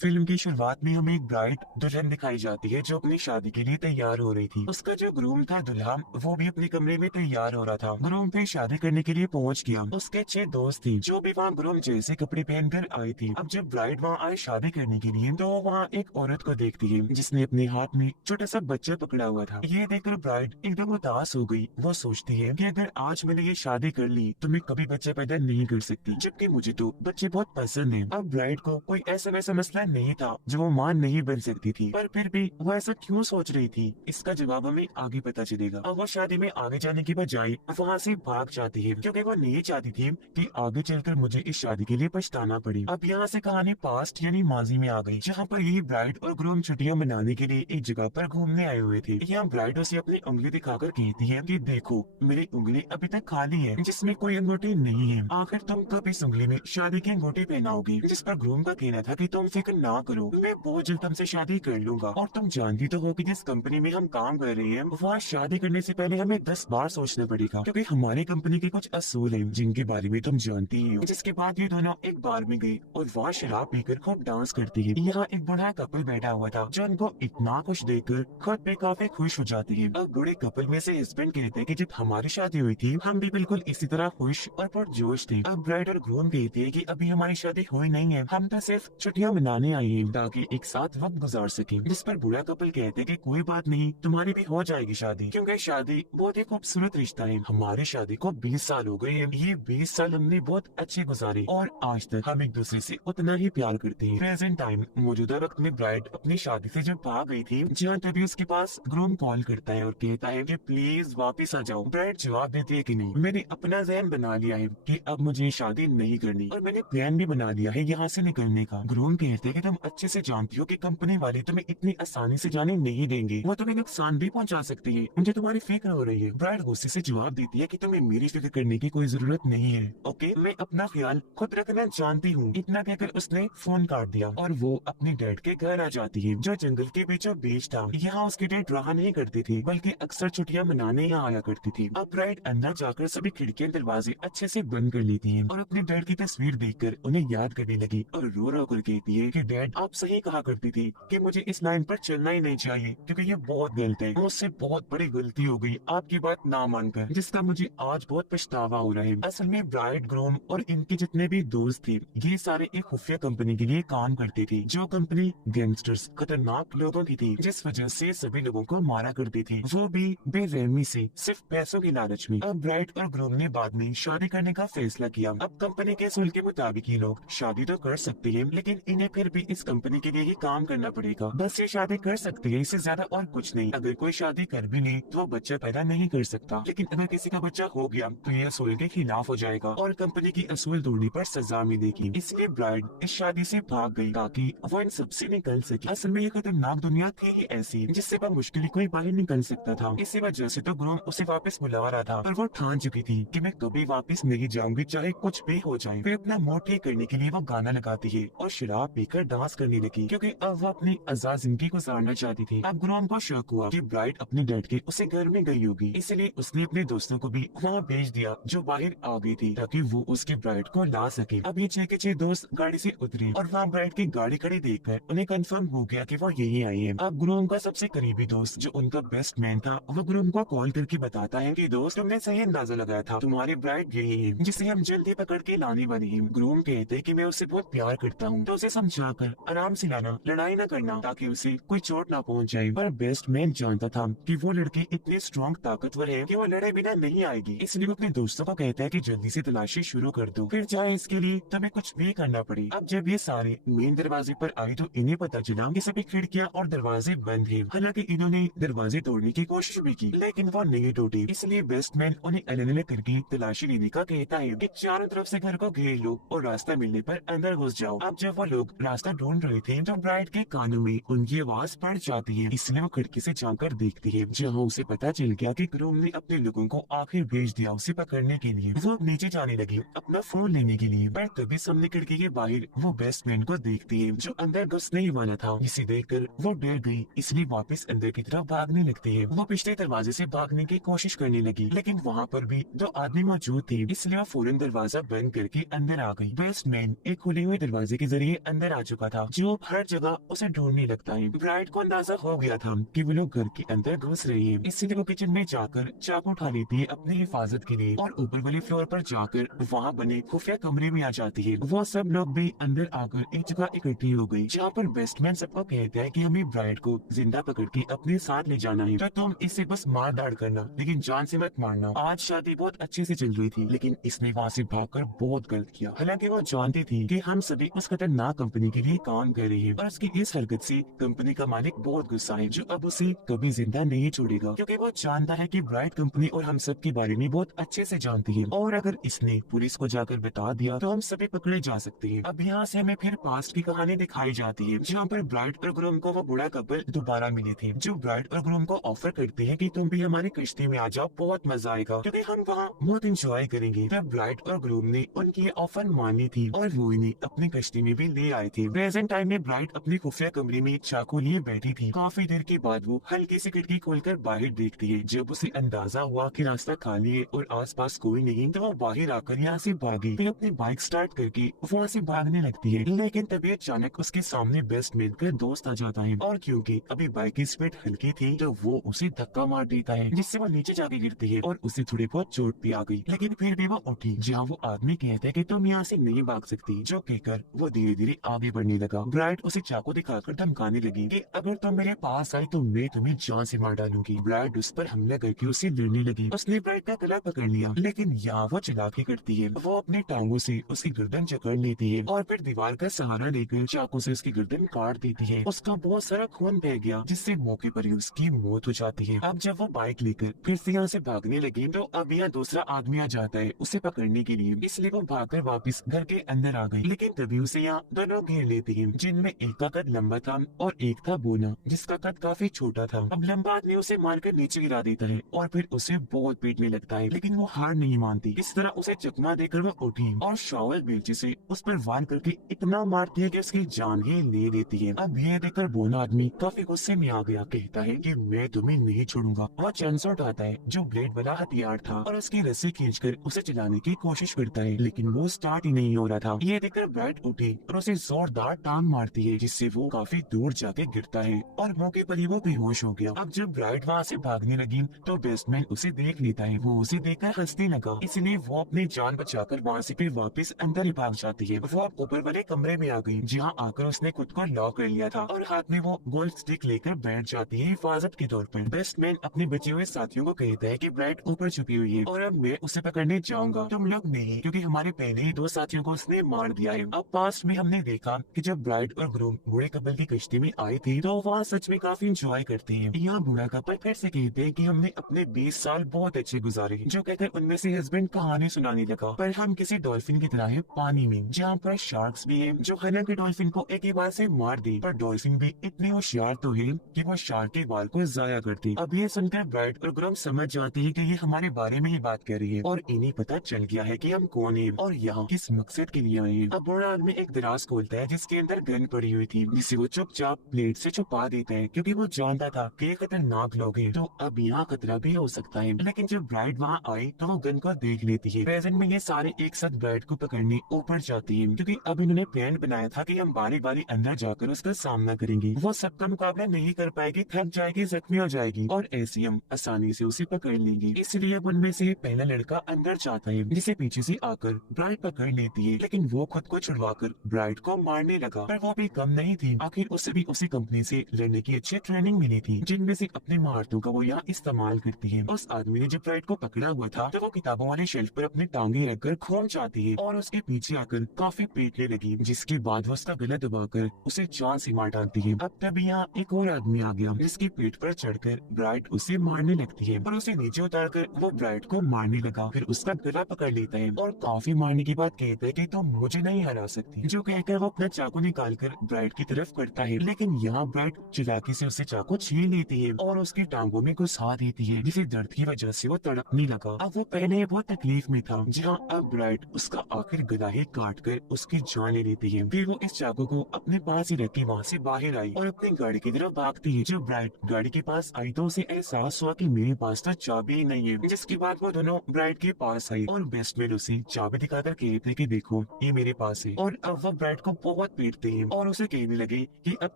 Film की शुरुआत में हमें एक ब्राइड दुल्हन दिखाई जाती है जो अपनी शादी के लिए तैयार हो रही थी। उसका जो ग्रूम था दुल्हा, वो भी अपने कमरे में तैयार हो रहा था। ग्रूम भी शादी करने के लिए पहुंच गया। उसके 6 दोस्त थी जो भी वहाँ ग्रूम जैसे कपड़े पहनकर आई थी। अब जब ब्राइड वहाँ आई शादी करने के लिए, तो वहाँ एक औरत को देखती है जिसने अपने हाथ में छोटा सा बच्चा पकड़ा हुआ था। ये देखकर ब्राइड एकदम उदास हो गई। वो सोचती है कि अगर आज मैंने ये शादी कर ली तो मैं कभी बच्चा पैदा नहीं कर सकती, जबकि मुझे तो बच्चे बहुत पसंद है। अब ब्राइड को कोई ऐसा वैसा मसला नहीं था जो वो मां नहीं बन सकती थी, पर फिर भी वो ऐसा क्यों सोच रही थी, इसका जवाब हमें आगे पता चलेगा। अब वो शादी में आगे जाने की बजाय वहाँ से भाग जाती है क्योंकि वो नहीं चाहती थी कि आगे चलकर मुझे इस शादी के लिए पछताना पड़े। अब यहाँ से कहानी पास्ट यानी माजी में आ गई, जहाँ पर यही ब्राइड और ग्रूम छुट्टियां मनाने के लिए एक जगह पर घूमने आए हुए थे। यहाँ ब्राइड उसे अपनी उंगली दिखाकर कहती है कि देखो, मेरी उंगली अभी तक खाली है, जिसमें कोई अंगूठी नहीं है। आखिर तुम कब इस उंगली में शादी की अंगूठी पहनाओगी? जिस पर ग्रूम का कहना था कि तुम फिक्र ना करो, मैं बहुत जल्द तुमसे शादी कर लूंगा। और तुम जानती तो हो कि जिस कंपनी में हम काम कर रहे हैं, वहाँ शादी करने से पहले हमें 10 बार सोचना पड़ेगा, क्योंकि हमारी कंपनी के कुछ असूल हैं जिनके बारे में तुम जानती ही हो। जिसके बाद ये दोनों एक बार में गई और वहाँ शराब पीकर खूब डांस करती है। यहाँ एक बड़ा कपल बैठा हुआ था जो उनको इतना खुश देखकर खुद पे काफी खुश हो जाती है। अब बूढ़े कपल में से हस्बैंड कहते हैं कि जब हमारी शादी हुई थी हम भी बिल्कुल इसी तरह खुश और पुरजोश थे। अब ब्राइड और ग्रूम कहते हैं कि अभी हमारी शादी हुई नहीं है, हम तो सिर्फ छुट्टियां मनाने आए हैं ताकि एक साथ वक्त गुजार सके। जिस पर बूढ़ा कपल कहते हैं कि कोई बात नहीं, तुम्हारी भी हो जाएगी शादी, क्योंकि शादी बहुत ही खूबसूरत रिश्ता है। हमारी शादी को 20 साल हो गए हैं। ये 20 साल हमने बहुत अच्छे गुजारे और आज तक हम एक दूसरे से उतना ही प्यार करते हैं। प्रेजेंट टाइम मौजूदा वक्त में ब्राइड अपनी शादी से जब भाग गई थी, जहाँ तभी उसके पास ग्रूम कॉल करता है और कहता है कि प्लीज वापस आ जाओ। ब्राइड जवाब देती है कि नहीं, मैंने अपना ज़हन बना लिया है कि अब मुझे शादी नहीं करनी और मैंने प्लान भी बना लिया है यहाँ से निकलने का। ग्रूम कहते हैं कि तुम अच्छे से जानती हो कि कंपनी वाले तुम्हें इतनी आसानी से जाने नहीं देंगे, वो तुम्हें नुकसान भी पहुंचा सकती है। मुझे तुम्हारी फिक्र हो रही है। ब्राइड गुस्से से जवाब देती है कि तुम्हें मेरी फिक्र करने की कोई जरूरत नहीं है। ओके, मैं अपना ख्याल खुद रखना जानती हूँ। इतना कहकर उसने फोन काट दिया और वो अपने डैड के घर आ जाती है जो जंगल के बीचों बीच था। यहाँ उसके डैड रहा नहीं करती थी, बल्कि अक्सर छुट्टियां मनाने यहाँ आया करती थी। अब ब्राइड अंदर जाकर सभी खिड़कियां दरवाजे अच्छे से बंद कर लेती है और अपने डैड की तस्वीर देखकर उन्हें याद करने लगी और रो रो कर कहती है कि डैड, आप सही कहा करती थी कि मुझे इस लाइन पर चलना ही नहीं चाहिए, क्योंकि ये बहुत गलत है। मुझसे बहुत बड़ी गलती हो गई आपकी बात ना मानकर, जिसका मुझे आज बहुत पछतावा हो रहा है। असल में ब्राइड, ग्रूम और इनके जितने भी दोस्त थे, ये सारे एक खुफिया कंपनी के लिए काम करते थे। जो कंपनी गैंगस्टर्स, खतरनाक लोगों की थी, जिस वजह से सभी लोगों को मारा करती थी, वो भी बेरहमी से, सिर्फ पैसों की लालच में। अब ब्राइड और ग्रूम ने बाद में शादी करने का फैसला किया। अब कंपनी के असूल के मुताबिक ये लोग शादी तो कर सकते हैं, लेकिन इन्हें फिर भी इस कंपनी के लिए ही काम करना पड़ेगा। बस ये शादी कर सकते हैं, इससे ज्यादा और कुछ नहीं। अगर कोई शादी कर भी ले तो वो बच्चा पैदा नहीं कर सकता, लेकिन अगर किसी का बच्चा हो गया तो ये असूल के खिलाफ हो जाएगा और कंपनी की असूल तोड़ने पर सजा मिलेगी। इसलिए ब्राइड इस शादी से भाग गई ताकि वो इन सबसे निकल सके। असल में ये खतरनाक दुनिया थी ही ऐसी जिससे मुश्किल कोई बाहर निकल सकता था। इसी वजह से तो ग्रूम उसे वापस बुला रहा था, पर वो ठान चुकी थी कि मैं कभी वापस नहीं जाऊंगी, चाहे कुछ भी हो जाए। फिर अपना मूड ठीक करने के लिए वो गाना लगाती है और शराब पीकर डांस करने लगी, क्योंकि अब वो अपनी आजाद जिंदगी गुजारना चाहती थी। अब ग्रूम को शक हुआ कि ब्राइड अपने डैड के उसे घर में गई होगी, इसलिए उसने अपने दोस्तों को भी वहाँ भेज दिया जो बाहर आ गई थी, ताकि वो उसके ब्राइड को ला सके। अब ये 6 के 6 दोस्त गाड़ी से उतरे और वहाँ ब्राइड की गाड़ी खड़ी देखकर उन्हें कंफर्म हो गया कि वो यही आई है। अब ग्रूम का सबसे करीबी दोस्त जो उनका बेस्ट मैन था, वो ग्रूम को कॉल करके बताता है कि दोस्त, तुमने सही अंदाजा लगाया था, तुम्हारी ब्राइड यही है जिसे हम जल्दी पकड़ के लाने वाले हैं। ग्रूम कहते हैं कि मैं उससे बहुत प्यार करता हूँ, तो उसे समझाकर आराम से लाना, लड़ाई न करना, ताकि उसे कोई चोट ना पहुँच जाए। पर बेस्ट मैन जानता था कि वो लड़की इतनी स्ट्रॉन्ग ताकतवर है कि वो लड़े बिना नहीं आएगी, इसलिए वो अपने दोस्तों को कहता है कि जल्दी से तलाशी शुरू कर दो, फिर चाहे इसके लिए तुम्हें कुछ भी करना पड़े। अब जब ये सारे मेन दरवाजे पर आए तो इन्हें पता चला कि सभी खिड़कियां और दरवाजे बंद हैं। हालांकि इन्होंने दरवाजे तोड़ने की कोशिश भी की, लेकिन वो नहीं टूटे। इसलिए बेस्टमैन उन्हें अलग अलग करके तलाशी लेने का कहता है कि चारों तरफ से घर को घेर लो और रास्ता मिलने पर अंदर घुस जाओ। अब जब वो लोग रास्ता ढूंढ रहे थे तो ब्राइड के कानों में उनकी आवाज पड़ जाती है, इसलिए वो खिड़की से झांककर देखती है, जहाँ उसे पता चल गया कि ग्रूम ने अपने लोगों को आखिर भेज दिया उसे पकड़ने के लिए। वो नीचे जाने लगी अपना फोन लेने के लिए, पर तभी सामने खिड़की के बाहर वो बेस्टमैन को देखती है जो अंदर घुसने ही वाला था। इसे देखकर वो डर गई, इसलिए वापस अंदर की तरफ भागने लगती है। वो पिछले दरवाजे से भागने की कोशिश करने लगी, लेकिन वहाँ पर भी 2 आदमी मौजूद थे, इसलिए वो फौरन दरवाजा बंद करके अंदर आ गई। बेस्टमैन एक खुले हुए दरवाजे के जरिए अंदर आ चुका था, जो हर जगह उसे ढूंढने लगता है। ब्राइट को अंदाजा हो गया था कि वो लोग घर के अंदर घुस रहे हैं, इसलिए वो किचन में जाकर चाकू उठा लेती है अपनी हिफाजत के लिए और ऊपर वाले फ्लोर पर जाकर वहाँ बने खुफिया कमरे में आ जाती है। वो सब लोग भी अंदर आकर एक जगह इकट्ठी हो गई, जहाँ पर बेस्टमैन सबको कहता है कि हमें ब्राइट को जिंदा पकड़ के अपने साथ ले जाना है, तो तुम इसे बस मार दाड़ करना, लेकिन जान से मत मारना। आज शादी बहुत अच्छे से चल रही थी, लेकिन इसने वहाँ से भागकर बहुत गलत किया। हालांकि वो जानती थी कि हम सभी उस खतरनाक कंपनी के लिए काम कर रहे हैं और उसकी इस हरकत से कंपनी का मालिक बहुत गुस्सा है, जो अब उसे कभी जिंदा नहीं छोड़ेगा, क्योंकि वो जानता है कि ब्राइट कंपनी और हम सब के बारे में बहुत अच्छे से जानती है और अगर इसने पुलिस को जाकर बता दिया तो हम सभी पकड़े जा सकते हैं। अब यहाँ से हमें फिर पास्ट की कहानी दिखाई जाती है, जहाँ पर ब्राइट और ग्रूम को वो बुरा कपल दोबारा मिले थे, जो ब्राइट और ग्रूम को ऑफर करते हैं कि तुम भी हमारी कश्ती में आ जाओ, बहुत मजा आएगा, क्योंकि हम वहाँ बहुत इंजॉय करेंगे। तब ब्राइट और ग्रूम ने उनकी ये ऑफर मानी थी और वो इन्हें अपनी कश्ती में भी ले आए थे। प्रेजेंट टाइम में ब्राइट अपनी खुफिया कमरे में चाकू लिए बैठी थी। काफी देर के बाद वो हल्की सी खिड़की खोलकर बाहर देखती है। जब उसे अंदाजा हुआ कि रास्ता खाली है और आसपास कोई नहीं, तो वो बाहर आकर यहाँ से भागी, फिर अपनी बाइक स्टार्ट करके वहाँ से भागने लगती है। लेकिन तभी अचानक उसके सामने बेस्टमैन का दोस्त आ जाता है और क्योंकि अभी बाइक की स्पीड हल्की थी तो वो उसे धक्का मार देता है, जिससे वो नीचे जाके गिरती है और उसे थोड़ी बहुत चोट भी आ गई। लेकिन फिर भी वो उठी, जहाँ वो आदमी कहता है कि तुम यहाँ से नहीं भाग सकती, जो कहकर वो धीरे धीरे आगे बढ़ने लगा। ब्राइट उसे चाकू दिखाकर धमकाने लगी कि अगर तुम मेरे पास आई तो मैं तुम्हें जान से मार डालूंगी। ब्राइट उस पर हमला करके उसे लड़ने लगी। उसने ब्राइट का गला पकड़ लिया, लेकिन यहाँ वो चालाकी करती है। वो अपने टांगों से उसकी गर्दन जकड़ लेती है और फिर दीवार का सहारा लेकर चाकू से उसकी गर्दन काट देती है। उसका बहुत सारा खून बह गया, जिससे मौके पर ही उसकी मौत हो जाती है। अब जब वो बाइक लेकर फिर से यहाँ से भागने लगी तो अब यहाँ दूसरा आदमी आ जाता है उसे पकड़ने के लिए, इसलिए वो भागकर वापस घर के अंदर आ गई। लेकिन तभी उसे यहाँ दोनों घेर लेते हैं, जिनमें एक का कद लंबा था और एक था बोना, जिसका कद काफी छोटा था। अब लंबा आदमी उसे मारकर नीचे गिरा देता है और फिर उसे बहुत पीटने लगता है, लेकिन वो हार नहीं मानती। इस तरह उसे चकमा देकर वो उठी और शॉवल बेलचे से उस पर वार करके इतना मारती है कि उसकी जान ही ले लेती है। अब ये देखकर बोना आदमी काफी गुस्से में आ गया, कहता है कि मैं तुम्हें नहीं छोड़ूंगा। वह चैनसॉ उठाता है जो ब्लेड वाला हथियार था और उसकी रस्सी खींचकर उसे चलाने की कोशिश करता है, लेकिन वो स्टार्ट ही नहीं हो रहा था। ये देखकर ब्राइट उठी और उसे जोरदार टांग मारती है, जिससे वो काफी दूर जाके गिरता है और मौके पर ही वो बेहोश हो गया। अब जब ब्राइट वहाँ से भागने लगी तो बेस्टमैन उसे देख लेता है। वो उसे देखकर हंसने लगा, इसलिए वो अपनी जान बचाकर वहाँ से फिर वापस अंदर ही भाग जाती है। वो अब ऊपर वाले कमरे में आ गई, जहाँ आकर उसने खुद को लॉक कर लिया था और हाथ में वो गोल्ड स्टिक लेकर बैठ जाती है हिफाजत के तौर पर। बेस्टमैन अपने बचे हुए साथियों को कहता है कि ब्राइट ऊपर छुपी हुई है और अब मैं उसे पकड़ने जाऊंगा, तुम लोग नहीं, क्योंकि हमारे पहले ही 2 साथियों को उसने मार दिया है। अब पास्ट में हमने देखा कि जब ब्राइट और ग्रूम बूढ़े कपल की कश्ती में आए थे तो वहाँ सच में काफी इंजॉय करते हैं। यहाँ बूढ़ा कपल फिर से कहते हैं कि हमने अपने 20 साल बहुत अच्छे गुजारे, जो कहकर उनमें से हस्बैंड कहानी सुनाने लगा, पर हम किसी डॉल्फिन की तरह है पानी में, जहाँ पर शार्क्स भी है जो हालांकि डॉल्फिन को एक ही बार से मार दे, पर डॉल्फिन भी इतनी होशियार तो है कि वो शार्क के बाल को जाया करती। अब ये सुनकर ब्राइट और ग्रूम समझ जाती है कि ये हमारे बारे में ही बात कर रही है और इन्हें पता चल गया है कि हम कौन है और यहाँ किस मकसद के लिए आए हैं। अब बूढ़ा आदमी एक दराज खोलता है जिसके अंदर गन पड़ी हुई थी, जिसे वो चुपचाप प्लेट से छुपा देता है, क्योंकि वो जानता था कि ये खतरनाक लोग हैं, तो अब यहाँ खतरा भी हो सकता है। लेकिन जब ब्राइट वहाँ आई तो वो गन को देख लेती है। प्रेजेंट में ये सारे एक साथ ब्राइट को पकड़ने ऊपर जाती है, क्योंकि अब इन्होंने प्लान बनाया था कि हम बारी बारी अंदर जाकर उसका सामना करेंगे। वो सबका मुकाबला नहीं कर पाएगी, थक जाएगी, जख्मी हो जाएगी और ऐसे हम आसानी से उसे पकड़ लेंगे। इसलिए अब उनमें से पहला लड़का अंदर जाता है, जिसे पीछे से आकर ब्राइट पकड़ लेती है, लेकिन वो खुद को छुड़वाकर ब्राइट को मारने लगा। पर वो भी कम नहीं थी, आखिर उसे भी उसी कंपनी से लड़ने की अच्छी ट्रेनिंग मिली थी, जिनमें से अपने महारतों का वो यहाँ इस्तेमाल करती है। उस आदमी ने जब ब्राइट को पकड़ा हुआ था तो वो किताबों वाले शेल्फ पर अपनी टांगे रखकर खून चाहती है और उसके पीछे आकर काफी पीटने लगी, जिसके बाद वो उसका गला दबाकर उसे जान से मार डालती है। अब तब यहाँ एक और आदमी आ गया, जिसकी पीठ पर चढ़कर ब्राइट उसे मारने लगती है और उसे नीचे उतारकर वो ब्राइट को मारने लगा, फिर उसका गला पकड़ लेता है और काफी मारने के बाद कहता है कि तुम मुझे नहीं हरा सकती, जो कहकर वो अपना चाकू निकालकर ब्राइट की तरफ करता है। लेकिन यहाँ ब्राइट चालाकी से उसे चाकू छीन लेती है और उसकी टांगों में घुसा देती है, जिसे दर्द की वजह से वो तड़पने लगा। अब वो पहले बहुत तकलीफ में था, जहाँ अब ब्राइट उसका आखिर गला ही काट कर उसकी जान ले लेती है। फिर वो इस चाकू को अपने पास ही रख के वहाँ से बाहर आई और अपनी गाड़ी की तरफ भागती है। जब ब्राइट गाड़ी के पास आई तो उसे एहसास हुआ कि मेरे पास तो चाबी ही नहीं है, जिसके बाद वो दोनों ब्राइट के पास आई और बेस्टमैन उसे चाबी दिखाकर कहते कि देखो ये मेरे पास है। और अब वो ब्राइट को बहुत पीटते हैं और उसे कहने लगे कि अब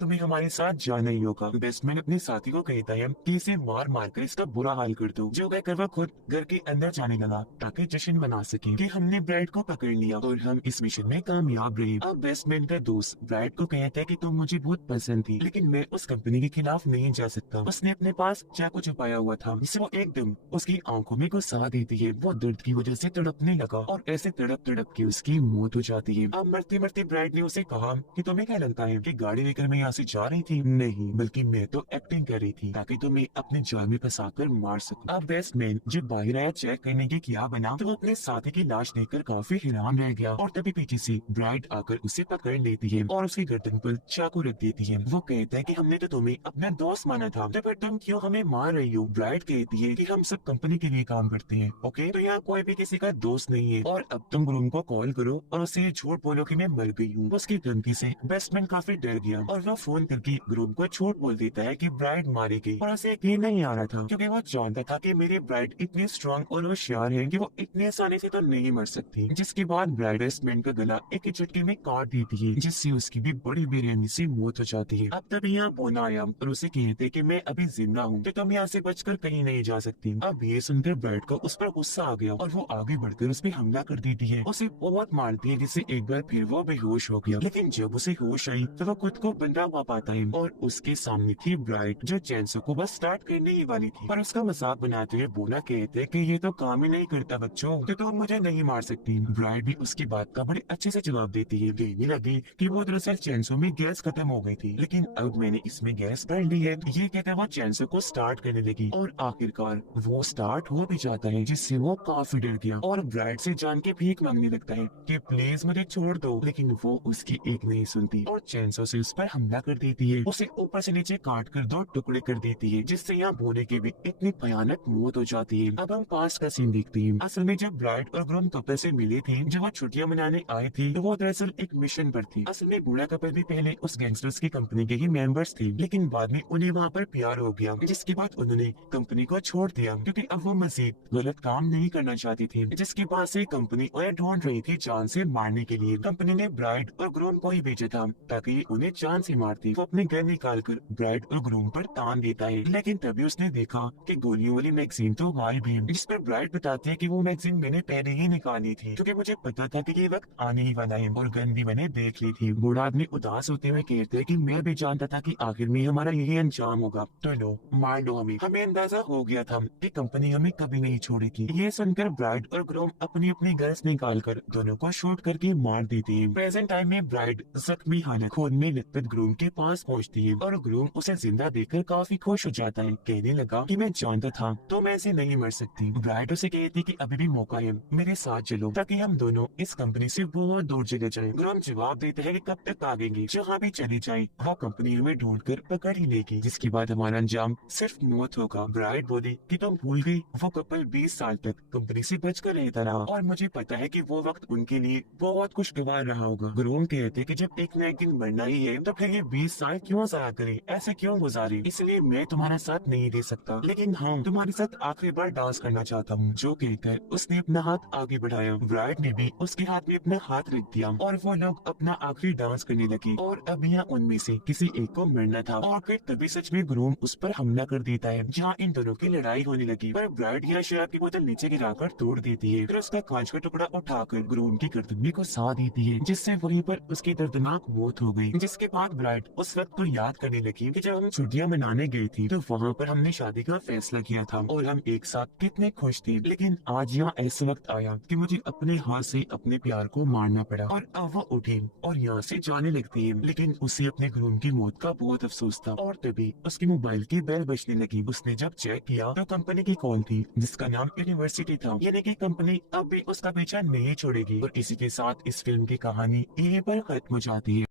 तुम्हें हमारे साथ जाना ही होगा। बेस्टमैन अपने साथी को कहता है कि इसे मार मार कर इसका बुरा हाल कर दो, जो कहकर वह खुद घर के अंदर जाने लगा ताकि जश्न मना सके कि हमने ब्राइड को पकड़ लिया और हम इस मिशन में कामयाब रहे। अब बेस्टमैन का दोस्त ब्राइड को कहता है कि तुम मुझे बहुत पसंद थी, लेकिन मैं उस कंपनी के खिलाफ नहीं जा सकता। उसने अपने पास चाकू छुपाया हुआ था जिसे वो एकदम उसकी आंखों में गुस्सा देती है। वो दर्द की वजह से तड़पने लगा और ऐसे तड़प तड़प के उसकी मौत हो जाती है। अब मरते मरते ब्राइड ने उसे कहा कि तुम्हें क्या लगता है कि गाड़ी लेकर मैं यहाँ से जा रही थी? नहीं, बल्कि मैं तो एक्टिंग कर रही थी ताकि तुम्हें अपने जाल में फंसा कर मार सकूं। अब बेस्टमैन जब बाहर आया चेक करने की क्या बना तो वो अपने साथी की लाश देखकर काफी हैरान रह गया और तभी पीछे से ब्राइड आकर उसे पकड़ लेती है और उसकी गर्दन पर चाकू रख देती है। वो कहता है कि हमने तो तुम्हें अपना दोस्त माना था, तो फिर तुम क्यों हमें मार रही हो? ब्राइड कहती है कि हम सब कंपनी के लिए काम करते हैं, ओके? तो यहाँ कोई भी किसी का दोस्त नहीं है और अब तुम ग्रूम को कॉल करो और उसे झूठ बोलो कि मैं मर गई हूँ। उसकी धमकी से बेस्टमैन काफी डर गया और वह फोन करके ग्रूम को झूठ बोल देता है कि ब्राइड मारी गई और उसे यकीन नहीं आ रहा था क्योंकि वो जानता था कि मेरी ब्राइड इतनी स्ट्रांग और होशियार है कि वो इतनी आसानी से तो नहीं मर सकती। जिसके बाद ब्राइड बेस्टमैन का गला एक झटके में काट देती है जिससे उसकी भी बड़ी बेरहमी से मौत हो जाती है। अब तभी यहाँ बोना आया और उसे कहते कि मैं अभी जिंदा हूँ तो तुम यहाँ से बचकर कहीं नहीं जा सकती। अब ये सुनकर ब्राइड को उस पर गुस्सा आ गया और वो आगे बढ़कर उस पर हमला कर देती है, उसे बहुत मारती है जिससे एक बार फिर वो बेहोश हो गया। लेकिन जब उसे होश आई तो वो खुद को बंधा हुआ पाता है और उसके सामने थी ब्राइड जो चैंसो को बस स्टार्ट करने ही वाली थी। पर उसका मजाक बनाते हुए बोना कहते कि ये तो काम ही नहीं करता बच्चों, तो तुम मुझे नहीं मार सकती। ब्राइड भी उसकी बात का बड़े अच्छे से जवाब देती है। कहने लगी कि वो दरअसल चैंसो में गैस खत्म हो गई थी, लेकिन अब मैंने इसमें गैस भर ली है। ये कहते वो चैंसो को स्टार्ट करने लगी और आखिरकार वो स्टार्ट हो भी जाता है जिससे वो काफी डर गया और ब्राइड से जान के भीख मांगने लगता है कि प्लीज मुझे छोड़ दो, लेकिन वो उसकी एक नहीं सुनती और चैंसो से उस पर हमला कर देती है। उसे ऊपर से नीचे काट कर 2 टुकड़े कर देती है जिससे यहाँ बोने की भी इतनी भयानक मौत हो जाती है। अब हम पास का सीन देखते हैं। असल में जब ब्राइड और ग्रूम कपल से मिले थे, जब वो छुट्टियां मनाने आए थे, तो वो दरअसल एक मिशन पर थी। असल में बूढ़ा कपल भी पहले उस गैंगस्टर्स की कंपनी के ही मेंबर्स थे, लेकिन बाद में उन्हें वहाँ पर प्यार हो गया, जिसके बाद उन्होंने कंपनी को छोड़ दिया क्योंकि अब वो मजीद गलत काम नहीं करना चाहती थी। जिसके बाद से कंपनी उन्हें ढूंढ रही थी जान से मारने के लिए। कंपनी ने ब्राइड और ग्रूम को ही भेजा था ताकि ये उन्हें जान से मारती। वो अपने गन निकाल कर ब्राइड और ग्रूम पर तान देता है, लेकिन तभी उसने देखा कि गोलियों वाली मैगजीन तो गायब है, जिस पर ब्राइड बताती है कि वो मैगजीन मैंने पहले ही निकाली थी क्योंकि मुझे पता था कि ये वक्त आने ही वाला है और गन भी मैंने देख ली थी। बूढ़ा आदमी उदास होते हुए कहते हैं कि मैं भी जानता था कि आखिर में हमारा यही अंजाम होगा, तो लो मार लो हमें अंदाजा हो गया था कि कंपनी हमें कभी नहीं छोड़ेगी। ये सुनकर ब्राइड और ग्रूम अपनी अपनी गन्स निकाल कर दोनों को शूट करके मार देती है। प्रेजेंट टाइम में ब्राइड जख्मी हालत खून में लिपट ग्रूम के पास पहुंचती है और ग्रूम उसे जिंदा देखकर काफी खुश हो जाता है। कहने लगा कि मैं जानता था तो मैं ऐसे नहीं मर सकती। ब्राइड उसे कहती कि अभी भी मौका है, मेरे साथ चलो ताकि हम दोनों इस कंपनी से बहुत दूर चले जाएं। ग्रूम जवाब देते हैं कि कब तक भागेंगे, जहाँ भी चले जाए वो कंपनी हमें ढूंढ कर पकड़ ही लेगी, जिसके बाद हमारा अंजाम सिर्फ मौत होगा। ब्राइड बोली कि तुम भूल गई वो कपल 20 साल तक कंपनी से बचकर रहता रहा और मुझे पता है कि वो वक्त उनके लिए बहुत कुछ गवार रहा होगा। ग्रूम कहते कि जब एक न एक दिन मरना ही है तो फिर ये 20 साल क्यों जाया करे, ऐसे क्यों गुजारे, इसलिए मैं तुम्हारा साथ नहीं दे सकता, लेकिन हाँ तुम्हारे साथ आखिरी बार डांस करना चाहता हूँ। जो कहकर उसने अपना हाथ आगे बढ़ाया। ब्राइड ने भी उसके हाथ में अपना हाथ रख दिया और वो लोग अपना आखिरी डांस करने लगे और अब यहाँ उनमें से किसी एक को मरना था और फिर तभी सच में ग्रूम उस पर हमला कर देता है, जहाँ इन दोनों की लड़ाई होने लगी। पर ब्राइड यहाँ शराब की बोतल नीचे गिराकर तोड़ देती है, फिर उसका कांच का टुकड़ा उठाकर ग्रूम की गर्दन में घुसा देती है, जिससे वहीं पर उसकी दर्दनाक मौत हो गई। जिसके बाद ब्राइड उस वक्त को याद करने लगी कि जब हम छुट्टियां मनाने गई थी तो वहाँ पर हमने शादी का फैसला किया था और हम एक साथ कितने खुश थे, लेकिन आज यहाँ ऐसा वक्त आया कि मुझे अपने हाथ से अपने प्यार को मारना पड़ा। और अब वो उठी और यहाँ से जाने लगती है, लेकिन उसे अपने ग्रूम की मौत का बहुत अफसोस था। और तभी उसके मोबाइल की बेल बजने लगी। उसने जब चेक किया तो कंपनी की कॉल थी जिसका नाम यूनिवर्सिटी था, यानी कि कंपनी अब भी उसका पीछा नहीं छोड़ेगी। और इसी के साथ इस फिल्म की कहानी यहीं पर खत्म हो जाती है।